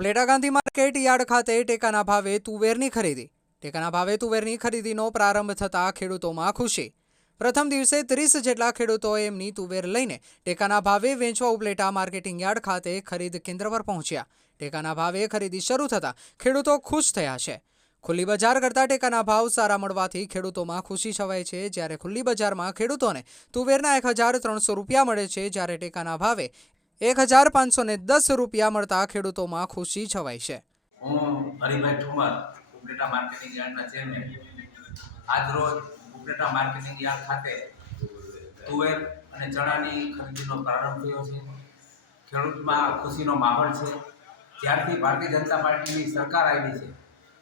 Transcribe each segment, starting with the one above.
Upleta Gandhi market yard ખાતે ટેકાના ભાવે તુવેરની ખરીદી. ટેકાના ભાવે તુવેરની ખરીદીનો પ્રારંભ થતાં ખેડૂતોમાં ખુશી. પ્રથમ દિવસે ત્રીસ જેટલા ખેડૂતોએ એમની તુવેર લઈને ટેકાના ભાવે વેચવા ઉપલેટા માર્કેટિંગ યાર્ડ ખાતે ખરીદ કેન્દ્ર પર પહોંચ્યા. ટેકાના ભાવે ખરીદી શરૂ થતાં ખેડૂતો ખુશ થયા છે. ખુલ્લી બજાર કરતાં ટેકાના ભાવ સારા મળવાથી ખેડૂતોમાં ખુશી છવાય છે. જ્યારે ખુલ્લી બજારમાં ખેડૂતોને તુવેરના એક હજાર ત્રણસો રૂપિયા મળે છે, જ્યારે ટેકાના ભાવે એક હજાર પાંચસો ને દસ રૂપિયા મળતા ખેડૂતોમાં ખુશી છવાય છે. હું હરિભાઈ ઠુમર ઉપલેટા માર્કેટિંગ યાર્ડના ચેરમેન. આજરોજ ઉપલેટા માર્કેટિંગ યાર્ડ ખાતે તુવેર અને ચણાની ખરીદીનો પ્રારંભ થયો છે. ખેડૂતમાં ખુશીનો માહોલ છે. જ્યારથી ભારતીય જનતા પાર્ટીની સરકાર આવી છે,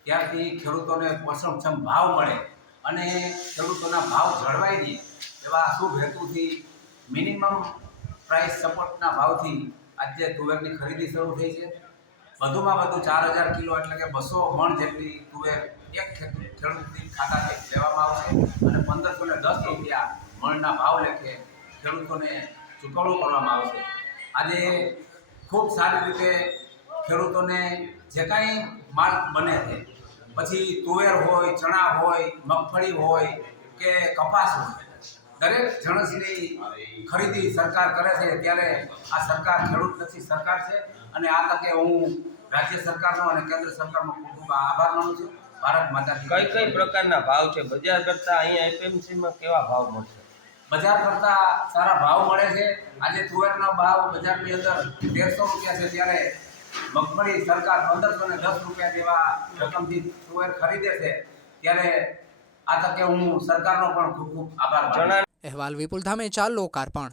ત્યારથી ખેડૂતોને પોષણક્ષમ ભાવ મળે અને ખેડૂતોના ભાવ જળવાઈ રહે એવા શુભ હેતુથી મિનિમમ પ્રાઇસ સપોર્ટના ભાવથી આજે તુવેરની ખરીદી શરૂ થઈ છે. વધુમાં વધુ ચાર હજાર કિલો એટલે કે બસો મણ જેટલી તુવેર એક ખેડૂત ખેડૂતની ખાતાથી લેવામાં આવશે અને પંદરસો ને દસ રૂપિયા મણના ભાવ લેખે ખેડૂતોને ચૂકવણું કરવામાં આવશે. આજે ખૂબ સારી રીતે ખેડૂતોને જે કાંઈ માલ બને છે, પછી તુવેર હોય, ચણા હોય, મગફળી હોય કે કપાસ હોય દરેક જણસની ખરીદી સરકાર કરે છે ત્યારે આ સરકાર ખેડૂતલક્ષી સરકાર છે. અને આ તકે હું રાજ્ય સરકારનો અને કેન્દ્ર સરકારનો ખૂબ ખૂબ આભાર માનું છું. ભારત માતા કઈ કઈ પ્રકારના ભાવ છે? બજાર કરતા અહીંયા એપીએમસીમાં કેવા ભાવ મળશે? બજાર કરતાં સારા ભાવ મળે છે. આજે તુવેરનો ભાવ બજારની અંદર તેરસો રૂપિયા છે ત્યારે મગફળી સરકાર પંદરસો ને દસ રૂપિયા જેવા રકમથી તુવેર ખરીદે છે. ત્યારે આ તકે હું સરકારનો પણ ખૂબ ખૂબ આભાર અહેવાલ વિપુલ ધામેચા લોકાર્પણ.